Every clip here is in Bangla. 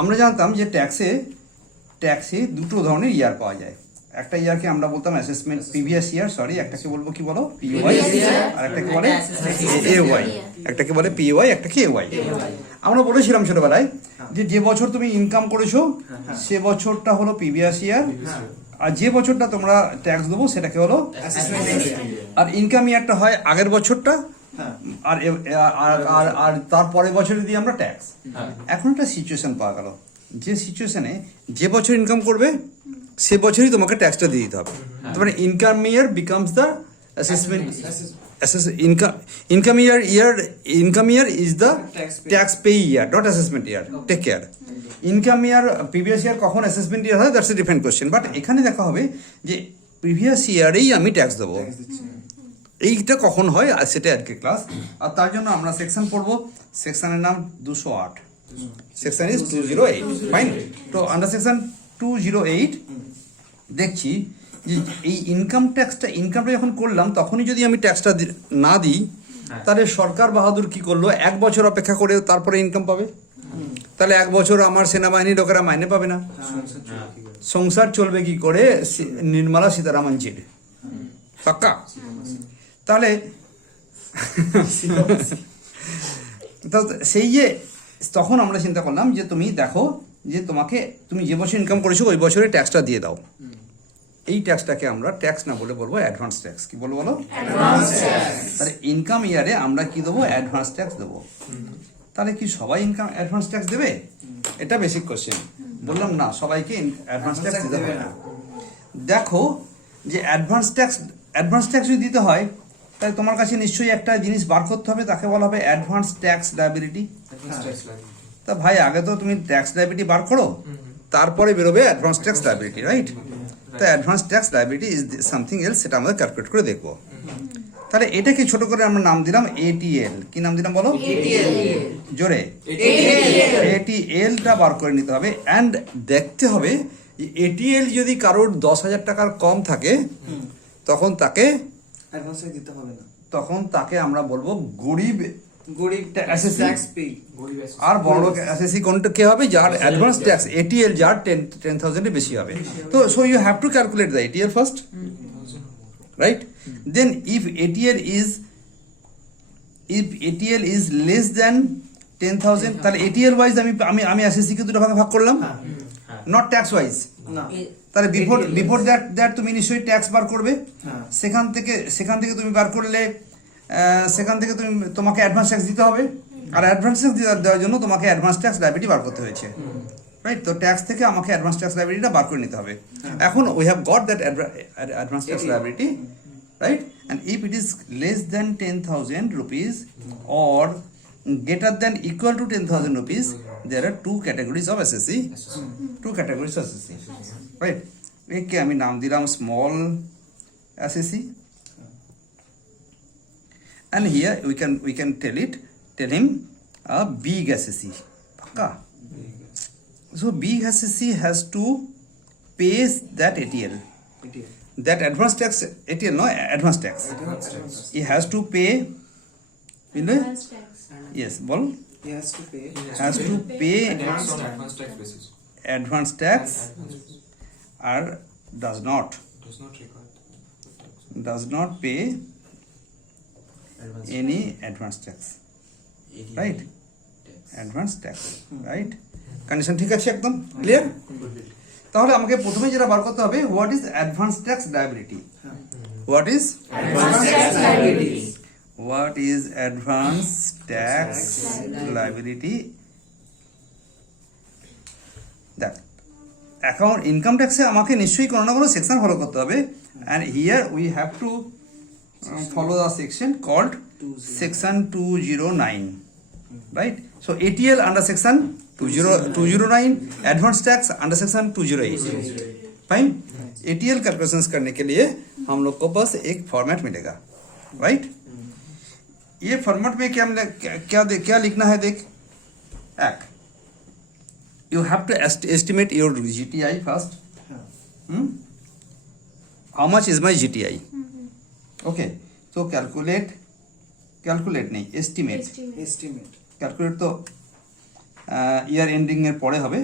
আমরা জানতাম যে ট্যাক্সে দুটো ধরনের ইয়ার পাওয়া যায়। একটা ইয়ারকে আমরা বলতাম অ্যাসেসমেন্ট প্রিভিয়াস ইয়ার, সরি, একটাকে বলবো কি বলো পিওয়াই, আর একটাকে বলে এওয়াই। একটাকে বলে পিওয়াই, একটাকে এওয়াই। আমরা বলেছিলাম ছোটবেলায় যে বছর তুমি ইনকাম করেছো সে বছরটা হলো প্রিভিয়াস ইয়ার, আর যে বছরটা তোমরা ট্যাক্স দেবো সেটাকে হলো আর ইনকাম ইয়ারটা হয় আগের বছরটা, আর আর আর তারপরের বছরে দিই আমরা ট্যাক্স। এখন একটা সিচুয়েশন পাওয়া গেল যে সিচুয়েশনে যে বছর ইনকাম করবে সে বছরই তোমাকে ট্যাক্সটা দিয়ে দিতে হবে। তার মানে income year becomes the assessment income year is the tax pay year, not assessment year. Take care. Income year previous year কখন assessment year হয়, that's a different question. But এখানে দেখা হবে যে previous year-এই আমি ট্যাক্স দেবো। এইটা কখন হয় আর সেটা আজকে ক্লাস। আর তার জন্য আমরা সেকশন পড়বো। সেকশনের নাম 208, সেকশন ইজ 208, ফাইন। তো আন্ডার সেকশন 208 দেখছি যে এই ইনকামটা যখন করলাম তখনই যদি আমি ট্যাক্সটা না দিই তাহলে সরকার বাহাদুর কি করলো, 1 বছর অপেক্ষা করে তারপরে ইনকাম পাবে। তাহলে 1 বছর আমার সেনাবাহিনীর লোকেরা মাইনে পাবে না, সংসার চলবে কি করে নির্মলা সীতারামনজির, পাক্কা। তাহলে সেই যে তখন আমরা চিন্তা করলাম যে তুমি দেখো যে তুমি যে বছর ইনকাম করেছো ওই বছরে ট্যাক্সটা দিয়ে দাও। এই ট্যাক্সটাকে আমরা ট্যাক্স না বলে বলবো অ্যাডভান্স ট্যাক্স। কি বলবো বলো? তাহলে ইনকাম ইয়ারে আমরা কি দেবো? অ্যাডভান্স ট্যাক্স দেবো। তাহলে কি সবাই ইনকাম অ্যাডভান্স ট্যাক্স দেবে? এটা বেসিক কোশ্চেন। বললাম না, সবাইকে অ্যাডভান্স ট্যাক্স দিতে হবে না। দেখো যে অ্যাডভান্স ট্যাক্স যদি দিতে হয় তাহলে তোমার কাছে নিশ্চয়ই একটা জিনিস বার করতে হবে, তাকে বলা হবে অ্যাডভান্স ট্যাক্স লায়াবিলিটি। তা ভাই আগে তো তুমি ট্যাক্স লায়াবিলিটি বার করো, তারপরে বেরোবে অ্যাডভান্স ট্যাক্স লায়াবিলিটি, রাইট? তো advance tax liability is something else, সেটা আমাদের ক্যালকুলেট করে দেখবো। তাহলে এটাকে ছোট করে আমরা নাম দিলাম এটিএল। কি নাম দিলাম বলো? জোরে এটিএলটা বার করে নিতে হবে। অ্যান্ড দেখতে হবে এটিএল যদি কারোর 10,000 টাকার কম থাকে তখন তাকে অ্যাডভান্স দিতে হবে না, তখন তাকে আমরা বলবো গরিব ট্যাক্স পে। আর বড় এসএসসি কোনটা কে হবে? যার অ্যাডভান্স ট্যাক্স এটিএল যার 10,000 এর বেশি হবে। তো so you have to calculate the ATL first, right? Then if ATL is less than 10,000, তাহলে এটিএল ওয়াইজ আমি এসএসসি কে দুটো ভাগে ভাগ করলাম, নট ট্যাক্স ওয়াইজ। তাহলে বিফোর দ্যাট তুমি নিশ্চয়ই ট্যাক্স বার করবে। সেখান থেকে তুমি বার করলে তোমাকে অ্যাডভান্স ট্যাক্স দিতে হবে, আর অ্যাডভান্স ট্যাক্স দেওয়ার জন্য তোমাকে অ্যাডভান্স ট্যাক্স লায়াবিলিটি বার করতে হয়েছে, রাইট? তো ট্যাক্স থেকে আমাকে অ্যাডভান্স ট্যাক্স লায়াবিলিটিটা বার করে নিতে হবে। এখন we have got that advance tax liability, right? And if it is less than 10,000 rupees or greater than equal to 10,000 rupees, there are two categories of SSC. Right? একে আমি নাম দিলাম small SSC, and here we can tell him a big SSC. Pakka. So big SSC has to pay that ATL. That advance tax, ATL, no, advance tax. He has to pay, you know? Advance tax. Yes, bol. He has to pay advance tax basis. Advance tax, or does not pay any advance tax, right? Advance tax, right? Condition ঠিক আছে, একদম ক্লিয়ার? তাহলে আমাকে প্রথমে যেটা বার করতে হবে, what is advance tax liability? What is advance tax liability? দেখ, অ্যাকাউন্ট ইনকাম ট্যাক্সে আমাকে নিশ্চয়ই কোনো না কোনো সেকশন ফলো করতে হবে, and here we have to follow the section called section 209, right? So ATL under section 209, advance tax under section 208, fine. ATL calculations करने के लिए हम लोग को बस एक फॉर्मेट मिलेगा, राइट? ये फॉर्मेट में क्या लिखना है? देख, you have to estimate your GTI first. How much is my GTI? Okay, so calculate नहीं, estimate. Calculate तो ইয়ার এন্ডিং এর পরে হবে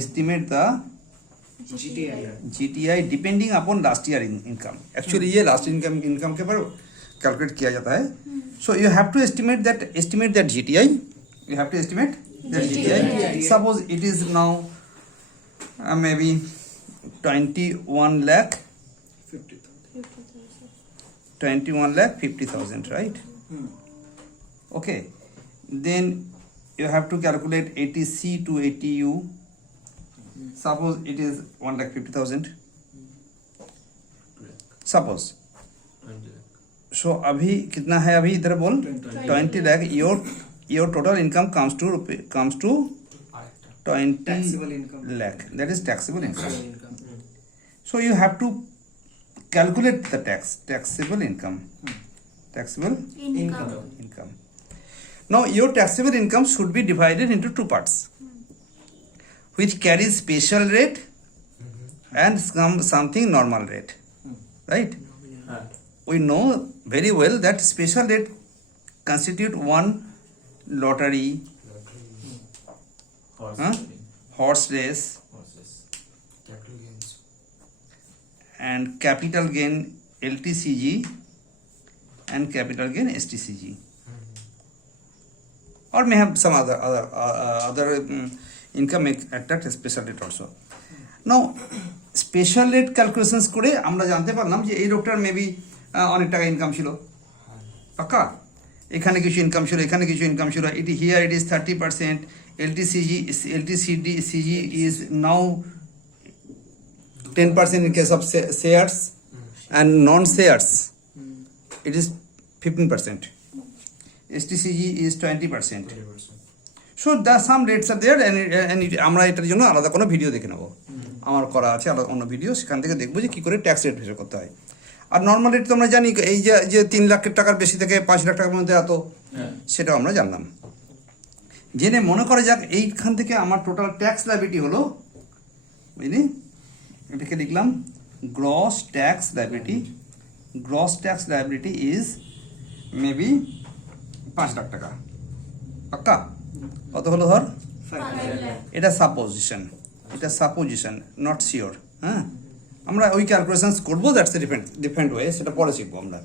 estimate the GTI GTI depending upon last year income. Actually ये लास्ट इनकम के पर कैलकुलेट किया जाता है. So you have to estimate that GTI. You have to estimate that GTI. Suppose it is now maybe 21 lakh 50,000, right? Okay. Then you have to calculate 80C to 80U. Suppose it is 1,50,000. Suppose. So अभी कितना है अभी इधर बोल 20 lakh. Your total income comes to 20 Taxable income. lakh. That is taxable income. income. So you have to calculate the taxable income. Taxable income. Now your taxable income should be divided into two parts, which carries special rate and something normal rate. Right? We know very well that special rate constitute one lottery, horse race, Capital gains. and capital gain LTCG and capital gain STCG, or may have some other income attract special rate also. Now special rate calculations করে আমরা জানতে পারলাম যে এই লোকটার মেবি অনেক টাকা ইনকাম ছিল, পাক্কা এখানে কিছু ইনকাম ছিল, এখানে কিছু ইনকাম ছিল. It here it is 30%. LTCG is now 10% in case of shares, and non-shares it is 15%. STCG is 20%. 20%. So there some rates are there, and আমরা এটার জন্য আলাদা কোনো ভিডিও দেখে নেব. আমার করা আছে আলাদা অন্য ভিডিও, সেখান থেকে দেখবো যে কী করে ট্যাক্স রেট হিসেব করতে হয়. আর নর্মাল রেট তো আমরা জানি, এই যে 3 লাখ টাকার বেশি থেকে 5 লাখ টাকার মধ্যে এত, সেটাও আমরা জানলাম. জেনে মনে করা যাক এইখান থেকে আমার টোটাল ট্যাক্স লাইবিলিটি হলো, বুঝলি, এটাকে লিখলাম gross tax liability. Gross tax liability is maybe 5 lakh টাকা, পাক্কা? কত হলো ধর? 5 lakh. এটা সাপোজিশন, নট শিওর. হ্যাঁ, আমরা ওই ক্যালকুলেশনস করবো, দ্যাটস এ ডিফারেন্ট ওয়ে, সেটা পরে শিখবো আমরা,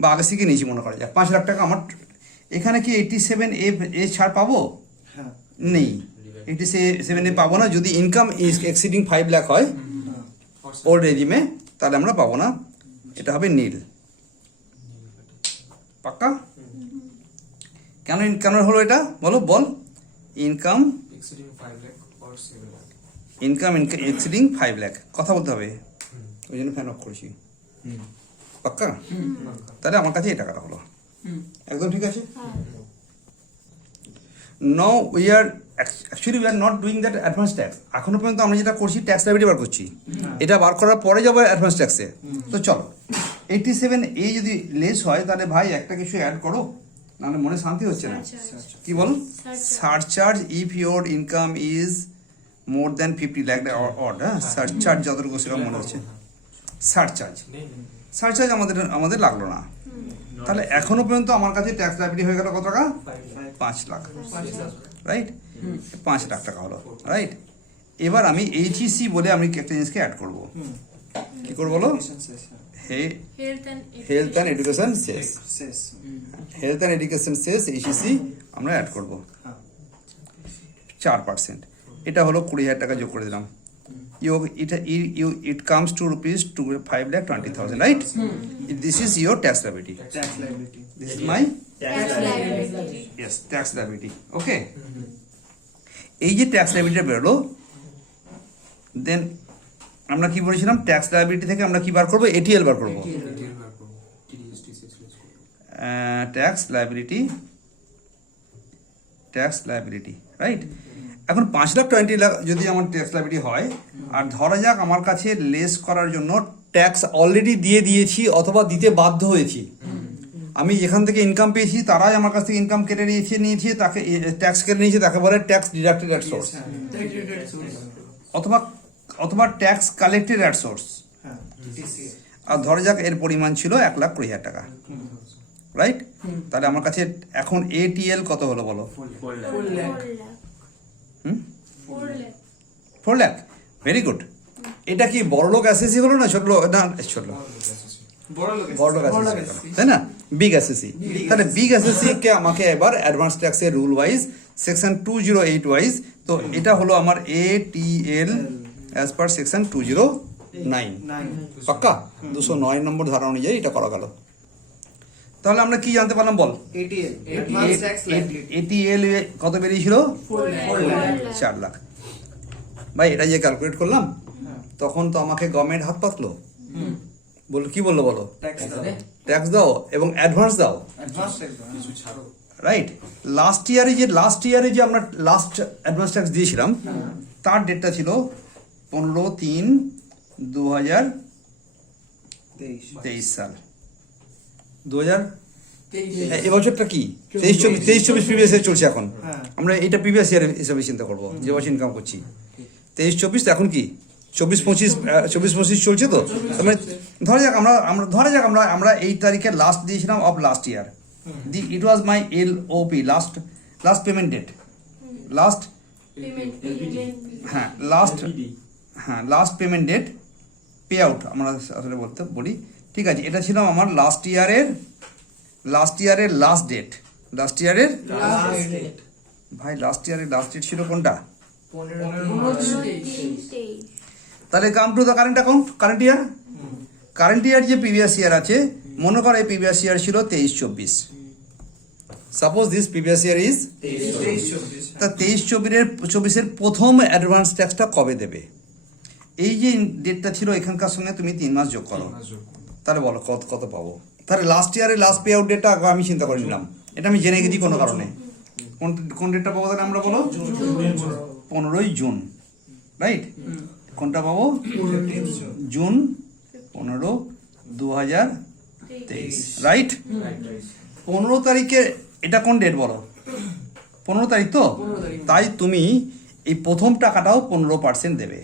বা আগে শিখে নিয়েছি. মনে করা যাক 5 লাখ টাকা আমার, এখানে কি 87A ছাড় পাবো? হ্যাঁ. নেই, 87A পাবো না. যদি ইনকাম ইজ এক্সিডিং 5 লাখ হয় ওল্ড রেজিমে, তাহলে আমরা পাবো না, এটা হবে নীল, পাক্কা? কেন হলো এটা বল? Income Exceeding 5 lakh or 7 lakh. Income exceeding 5 lakh, কথা বলতে হবে, ওই জন্য ফ্যান অফ করেছি, পাক্কা? তাহলে আমার কাছে এই টাকাটা হলো, একদম ঠিক আছে. Now we are not doing that advance tax. এখনো পর্যন্ত আমরা যেটা করছি ট্যাক্স লাইবিলিটি বার করছি, এটা বার করার পরে যাবো অ্যাডভান্স ট্যাক্সে. তো চলো, 87A যদি লেস হয় তাহলে ভাই একটা কিছু অ্যাড করো, নাহলে মনে শান্তি হচ্ছে না. কি বল? Surcharge if your income is more than 50 lakh odd. হ্যাঁ, সারচার্জ যতটুকু সেটা মনে হচ্ছে. সারচার্জ আমাদের লাগলো না, তাহলে এখনো পর্যন্ত আমার কাছে ট্যাক্স লাইবিলিটি হয়ে গেল কত টাকা? 5 লাখ, রাইট? 5 লাখ টাকা হলো, রাইট? এবার আমি HEC বলে আমি একটা জিনিসকে অ্যাড করবো. কি করবো বলো? Health and education cess. Health and education cess HEC আমরা অ্যাড করবো 4%. এটা হলো 20,000 টাকা যোগ করে দিলাম. It comes to rupees 5,20,000, right? This is your tax liability. Tax liability. This is my liability. yes tax liability. Okay. এই যে ট্যাক্স লাইবিলিটি বেরোলো, দেন আমরা কি বলেছিলাম? ট্যাক্স লাইবিলিটি থেকে আমরা কি বার করবো? ATL বার করবো. Tax liability, right? এখন 5,20 লাখ যদি আমার ট্যাক্স লাইবিলিটি হয়, আর ধরা যাক আমার কাছে লেস করার জন্য ট্যাক্স অলরেডি দিয়ে দিয়েছি অথবা দিতে বাধ্য হয়েছি, আমি যেখান থেকে ইনকাম পেয়েছি তারাই আমার কাছ থেকে ইনকাম কেটে নিয়েছে, তাকে ট্যাক্স কেটে নিয়েছে, তাকে বলে ট্যাক্স ডিডাক্টেড অ্যাট সোর্স, অথবা ট্যাক্স কালেক্টেড অ্যাট সোর্স. হ্যাঁ, TCA. আর ধরা যাক এর পরিমাণ ছিল 1,20,000 টাকা, রাইট? তাহলে আমার কাছে এখন ATL কত হলো বলো? 4 lakh. 4 lakh. 4 lakh, very good. এটা কি বড় লোক এসএসসি হলো না ছোট লোক? না ছোট লোক, বড় লোক বড় লোক এসএসসি, তাই না? Big SSC. তাহলে বিগ এসএসসি কে আমাকে এবার অ্যাডভান্স ট্যাক্সের রুল ওয়াইজ সেকশন 208 ওয়াইজ, তো এটা হলো আমার ATL অ্যাজ পার সেকশন 209, 9 পাক্কা 209 নম্বর ধারা অনুযায়ী এটা করা গেল। তাহলে আমরা কি জানতে পারলাম বল? ATL advance tax liability ATL কত বেরিয়েছিল? 4 lakh. 4 লাখ। ভাই এটা যে ক্যালকুলেট করলাম তখন তো আমাকে গভর্নমেন্ট হাত পাতলো, বলো কি বললো বলো? ট্যাক্স ট্যাক্স দাও এবং অ্যাডভান্স দাও, অ্যাডভান্স ট্যাক্স কিছু ছাড়ো। রাইট? লাস্ট ইয়ারে যে আমরা লাস্ট অ্যাডভান্স ট্যাক্স দিয়েছিলাম তার ডেটটা ছিল 15/3/2023 সাল। 2000 এবছরটা কি 23-24 প্রিভিয়াস ইয়ার চলছে এখন, হ্যাঁ। আমরা এটা প্রিভিয়াস ইয়ার হিসাবে চিন্তা করবো যে বছর ইনকাম করছি। 23-24 তো এখন কি 24-25 চলছে তো, তার মানে ধরা যাক আমরা এই তারিখে লাস্ট দিয়েছিলাম of last year, it was my LOP, last payment date, last Payment. হ্যাঁ last payment date pay out আমরা আসলে বলি, ঠিক আছে? এটা ছিল আমার লাস্ট ইয়ারের লাস্ট ডেট, লাস্ট ইয়ারের ভাই লাস্ট ইয়ারের লাস্ট ডেট ছিল কোনটা? 15/3/23. তাহলে come to the current account, current year যে প্রিভিয়াস ইয়ার আছে, মনে করো এই প্রিভিয়াস ইয়ার ছিল 23-24, suppose this previous year is 23-24 তা 23-24 প্রথম অ্যাডভান্স ট্যাক্সটা কবে দেবে? এই যে ডেটটা ছিল এখানকার সঙ্গে তুমি 3 মাস যোগ করো, তাহলে বলো কত পাবো? তাহলে লাস্ট ইয়ারে লাস্ট পে আউট ডেটটা আমি চিন্তা করে নিলাম, এটা আমি জেনে গেছি কোনো কারণে। কোন ডেটটা পাবো তাহলে আমরা বলো? 15ই জুন, রাইট? কোনটা পাবো? June 15, 2023, right? 15 তারিখে এটা কোন ডেট বলো? 15 তারিখ তো, তাই তুমি এই প্রথম টাকাটাও 15% দেবে।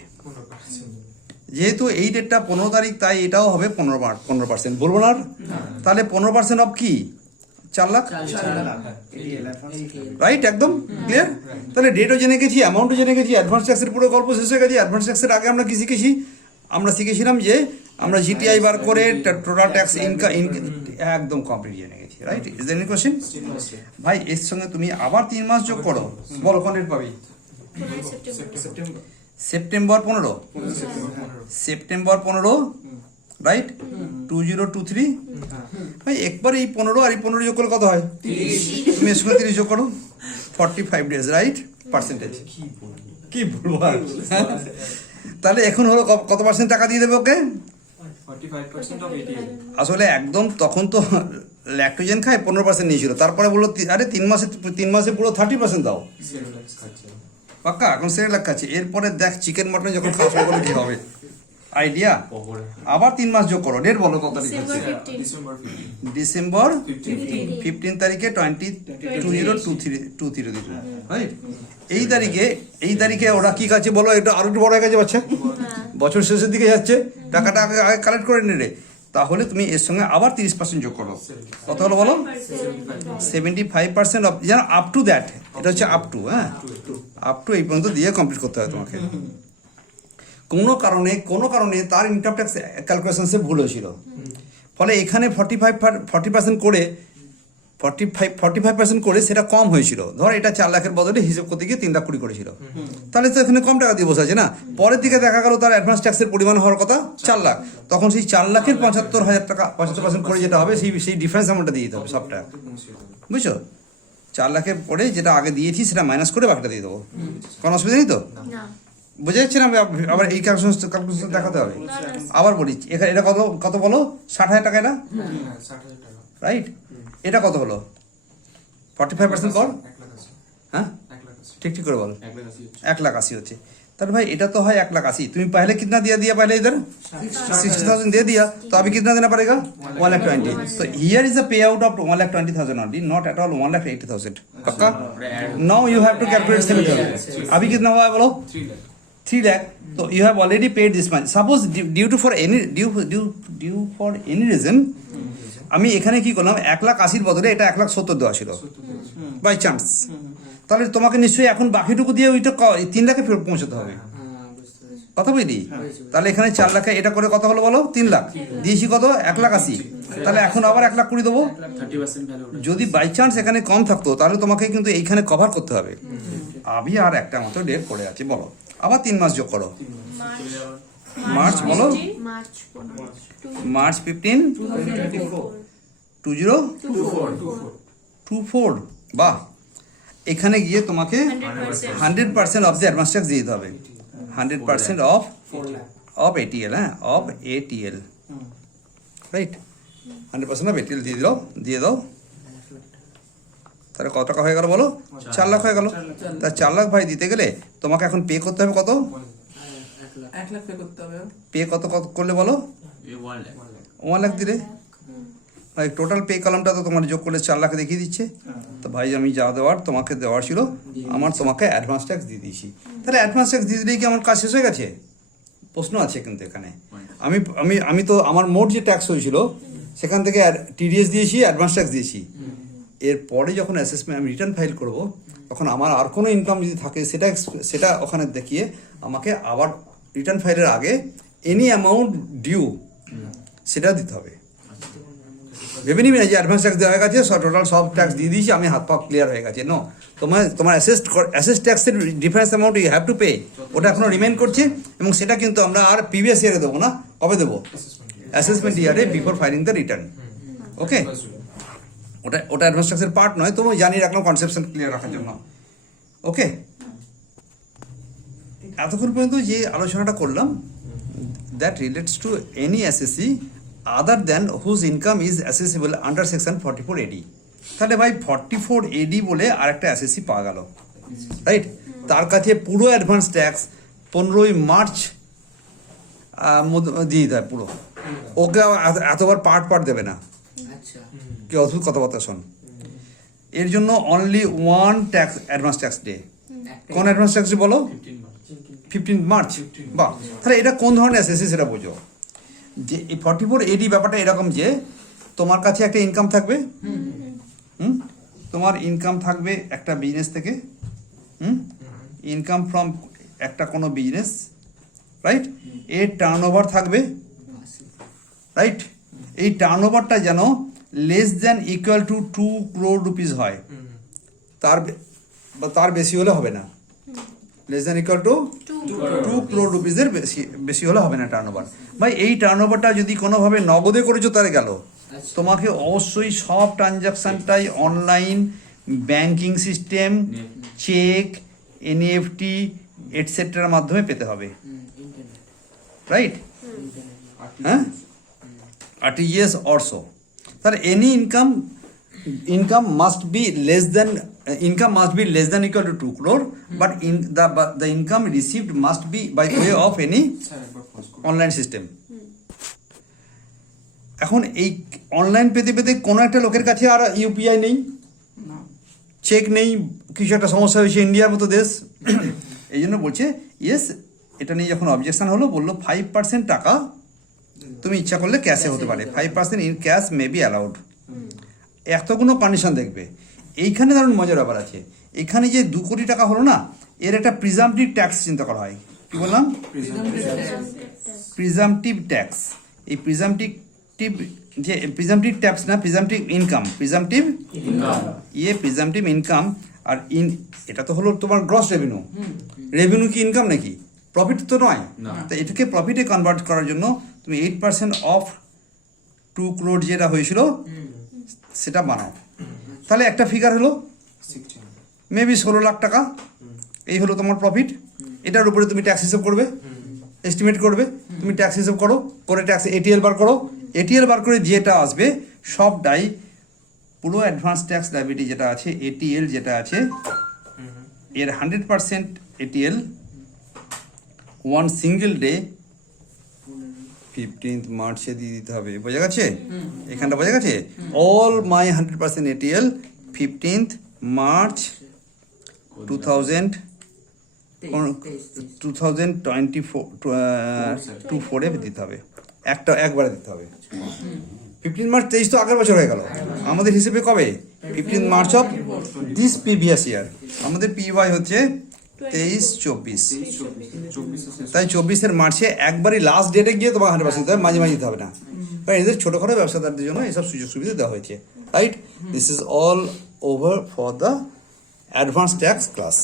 যেহেতু এই ডেটটা 15 তারিখ তাই এটাও হবে 15%, বলবো না আর? তাহলে 15% অফ কি 4 লাখ, ATL অ্যাডভান্স রাইট? একদম ক্লিয়ার। তাহলে ডেটও জেনে গেছি, অ্যামাউন্টও জেনে গেছি, অ্যাডভান্স ট্যাক্সের পুরো গল্প শেষ হয়ে গেছে। অ্যাডভান্স ট্যাক্সের আগে আমরা কি শিখেছি? আমরা শিখেছিলাম যে আমরা GTI বার করে টোটাল ট্যাক্স ইনকাম একদম কমপ্লিট জেনে গেছি, right? Is there any question? ভাই এর সঙ্গে তুমি আবার 3 মাস যোগ করো, বলো কোন ডেট পাবি? 15 September. September September 15, right? 2023। ভাই একবার এই 15 আর এই 15 যোগ করলে কত হয়? 30 তুমি এর সঙ্গে 30 যোগ করো, 45 ডেজ, রাইট? পার্সেন্টেজ কি বলবো আর? তাহলে এখন হলো কত পার্সেন্ট টাকা দিয়ে দেবে ওকে? 45% of ATL. আসলে একদম তখন তো ল্যাকটোজেন খায় 15% নিয়েছিল, তারপরে বললো আরে 3 মাসে পুরো 30% দাও, 7 lakhs খাচ্ছে। পাক্কা এখন 7 লাখ খাচ্ছে। এরপরে দেখ চিকেন মটন যখন খাওয়া শুরু করলে কি হবে আইডিয়া? আবার 3 মাস যোগ করো, ডেট বলো কত তারিখ December হচ্ছে? 15. ডিসেম্বর 15. 15 তারিখে 2023 দিল, রাইট? এই তারিখে ওরা কি খাচ্ছে বলো? এটা আরো একটু বড় হয়ে গেছে বাচ্চা, বছর শেষের দিকে যাচ্ছে, টাকাটা আগে কালেক্ট করে নিলে, তাহলে তুমি এর সঙ্গে আবার 30% যোগ করো, কত হলো বলো? 75% অফ, যেন আপ টু দ্যাট, এটা হচ্ছে আপ টু, হ্যাঁ আপ টু এই পর্যন্ত দিয়ে কমপ্লিট করতে হয় তোমাকে। কোনো কারণে তার ইনকাম ট্যাক্স ক্যালকুলেশনসে ভুল হয়েছিল, ফলে এখানে 40% করে 45% করে সেটা কম হয়েছিল। ধর এটা 4 লাখের বদলে হিসেব করতে গিয়ে 3 লাখ 20 করেছিল, তাহলে তো এখানে কম টাকা দিয়ে বসে আছে না। পরের দিকে দেখা গেল তার অ্যাডভান্স ট্যাক্সের পরিমাণ হওয়ার কথা 4 লাখ, তখন সেই 4 লাখের 75,000 টাকা 75% করে যেটা হবে সেই ডিফারেন্স অ্যামাউন্টটা দিয়ে দিতে হবে সবটা, বুঝছো? 4 লাখের পরে যেটা আগে দিয়েছি সেটা মাইনাস করে বাকিটা দিয়ে দেবো, কোনো অসুবিধা নেই তো? না, বুঝে যাচ্ছে না? আবার এই ক্যালকুলেশন দেখাতে হবে। আবার বলি এখানে এটা কত বলো? 60,000 টাকা, এটা 60,000 টাকা। রাইট? এটা কত হলো? 45% কর, 1 লাখ আছে। হ্যাঁ 1 লাখ আছে। ठीक করে বল। 1,80,000 होते তাহলে भाई এটা তো হয় 1,80,000, তুমি पहले कितना दिया पहले इधर 60,000 दे दिया, तो अभी कितना देना पड़ेगा? 1,20,000। तो here is a pay out of 1,20,000 only, not at all 1,80,000, पक्का? Now you have to calculate 7,000, अभी कितना हुआ है बोलो? 3 lakh. 3 lakh। तो you have already paid this much, suppose due for any reason আমি এখানে কি করলাম 1,80,000 বদলে এটা 1,70,000 দেওয়া ছিল বাই চান্স, তাহলে তোমাকে নিশ্চয়ই এখন বাকিটুকু দিয়ে ওইটা 3 লাখে ফেরত পৌঁছাতে হবে, বুঝতে পেরেছি। কথা বুঝলি? তাহলে এখানে 4 লাখে এটা করে কত হলো বলো? 3 লাখ দিয়েছি কত? 1,80,000, তাহলে এখন আবার 1,20,000 দেবো। 30% ভ্যালু যদি বাই চান্স এখানে কম থাকতো তাহলে তোমাকে কিন্তু এইখানে কভার করতে হবে। আমি আর একটা মতো ডেট পড়ে আছে, বলো আবার 3 মাস যোগ করো। মার্চ বলো, মার্চ 15 মার্চ 15 2024 2024, বাহ। এখানে গিয়ে তোমাকে 100% 100% অফ দ্য অ্যাডভান্স ট্যাক্স দিয়ে দিতে হবে, 100% অফ 4 লাখ অফ এটিএল, হ্যাঁ of ATL, right? 100% of ATL দিয়ে দাও। তাহলে কত টাকা হয়ে গেল বলো? 4 লাখ হয়ে গেল। তা 4 লাখ ভাই দিতে গেলে তোমাকে এখন পে করতে হবে কত? 1 লাখ পে করতে হবে। পে কত কত করলে বলো? 1 লাখ দিলে ভাই টোটাল পে কলামটা তো তোমার যোগ করলে 4 লাখ দেখিয়ে দিচ্ছে। তো ভাই আমি যা দেওয়ার তোমাকে দেওয়ার ছিল আমার তোমাকে অ্যাডভান্স ট্যাক্স দিয়ে দিয়েছি, তাহলে অ্যাডভান্স ট্যাক্স দিয়ে দিলেই কি আমার কাজ শেষ হয়ে গেছে? প্রশ্ন আছে কিন্তু এখানে। আমি আমি আমি তো আমার মোট যে ট্যাক্স হয়েছিল সেখান থেকে টিডিএস দিয়েছি, অ্যাডভান্স ট্যাক্স দিয়েছি। এরপরে যখন অ্যাসেসমেন্ট আমি রিটার্ন ফাইল করব তখন আমার আর কোনো ইনকাম যদি থাকে সেটা ওখানে দেখিয়ে আমাকে আবার রিটার্ন ফাইলের আগে এনি অ্যামাউন্ট ডিউ সেটা দিতে হবে। ভেবে নিবি না যে অ্যাডভান্স ট্যাক্স দেওয়া হয়ে গেছে, টোটাল সব ট্যাক্স দিয়ে দিয়েছি, আমি হাত পা ক্লিয়ার হয়ে গেছে। নো, তোমার অ্যাসেস ট্যাক্সের difference amount you have to pay, ওটা এখনো রিমেইন করছে এবং সেটা কিন্তু আমরা আর প্রিভিয়াস ইয়ারে দেবো না। কবে দেবো? অ্যাসেসমেন্ট ইয়ারে বিফোর ফাইলিং দ্য রিটার্ন। ওকে, ওটা অ্যাডভান্স ট্যাক্সের পার্ট নয়, তুমি জানিয়ে রাখলাম কনসেপশন ক্লিয়ার রাখার জন্য। ওকে, এতক্ষণ পর্যন্ত যে আলোচনাটা করলাম that relates to any assessee other than whose income is assessable under section 44 AD। তাহলে ভাই 44 AD বলে আরেকটা অ্যাসেসি পাওয়া গেল, রাইট? তার কাছে পুরো অ্যাডভান্স ট্যাক্স 15ই মার্চ দিয়ে দেয় পুরো, ওকে এতবার পার্ট দেবে না। আচ্ছা, কি অদ্ভুত কথাবার্তা শোন। এর জন্য only one tax advance tax day. কোন অ্যাডভান্স ট্যাক্স ডে বলো? 15 মার্চ। বাহ, তাহলে এটা কোন ধরনের অ্যাসেসি সেটা বোঝো। যে এই 44 AD ব্যাপারটা এরকম যে তোমার কাছে একটা ইনকাম থাকবে, তোমার ইনকাম থাকবে একটা বিজনেস থেকে, ইনকাম ফ্রম একটা কোনো বিজনেস, রাইট? এর টার্নওভার থাকবে, রাইট? এই টার্নওভারটা যেন less than equal to 2 crore rupees হয়, তার বেশি হলে হবে না। Less than equal to 2 crore রুপিসের বেশি হলে হবে না টার্নওভার। ভাই এই টার্নওভারটা যদি কোনোভাবে নগদে করেছো তাহলে গেল, তোমাকে অবশ্যই সব ট্রানজাকশানটাই online banking system, cheque, NEFT এটসেট্রার মাধ্যমে পেতে হবে, রাইট? হ্যাঁ, আরটিজিএস অলসো। তাহলে any income must be less than equal to 2 crore, but the income received must be by way of any online system. এখন এই অনলাইন পেতে পেতে কোনো একটা লোকের কাছে আর ইউপিআই নেই, চেক নেই, কিছু একটা সমস্যা হয়েছে ইন্ডিয়ার মতো দেশ, এই জন্য বলছে ইয়েস, এটা নিয়ে যখন অবজেকশন হলো বললো 5% টাকা তুমি ইচ্ছা করলে ক্যাশে হতে পারে, 5% in cash may be allowed. এতগুলো কন্ডিশন দেখবে। এইখানে ধরুন মজার ব্যাপার আছে, এখানে যে 2 কোটি টাকা হলো না, এর একটা প্রিজাম্পটিভ ট্যাক্স চিন্তা করা হয়। কি বললাম? প্রিজাম্পটিভ ট্যাক্স। এই প্রিজাম্পটিভ ট্যাক্স না, প্রিজাম্পটিভ ইনকাম, প্রিজাম্পটিভ ইনকাম। আর এটা তো হলো তোমার গ্রস রেভিনিউ কি ইনকাম নাকি? প্রফিট তো নয়। তো এটাকে প্রফিটে কনভার্ট করার জন্য তুমি 8% অফ 2 crore যেটা হয়েছিল সেটা বানাও। তাহলে একটা ফিগার হলো মেবি 16 লাখ টাকা, এই হলো তোমার প্রফিট। এটার উপরে তুমি ট্যাক্স হিসেব করবে, এস্টিমেট করবে, তুমি ট্যাক্স হিসেব করে ট্যাক্স এটিএল বার করো, এটিএল বার করে যেটা আসবে সবটাই পুরো অ্যাডভান্স ট্যাক্স লায়াবিলিটি যেটা আছে, এটিএল যেটা আছে, এর 100% ATL one single day 15th মার্চে দিয়ে দিতে হবে। বোঝা গেছে? এখানটা বোঝা গেছে? All my 100% ATL 15th March 2024 দিতে হবে, একবারে দিতে হবে। 15 মার্চ 23 তো আগের বছর হয়ে গেল, আমাদের হিসেবে কবে 15 March of this previous year. আমাদের পিওয়াই হচ্ছে 23-24, তাই 24-এর মার্চে একবারই লাস্ট ডেটে গিয়ে তোমাকে 100% দিতে হবে, মাঝে মাঝে দিতে হবে না, কারণ এদের ছোটোখাটো ব্যবসাদারদের জন্য এইসব সুযোগ সুবিধা দেওয়া হয়েছে, right? This is all over for the advance tax class.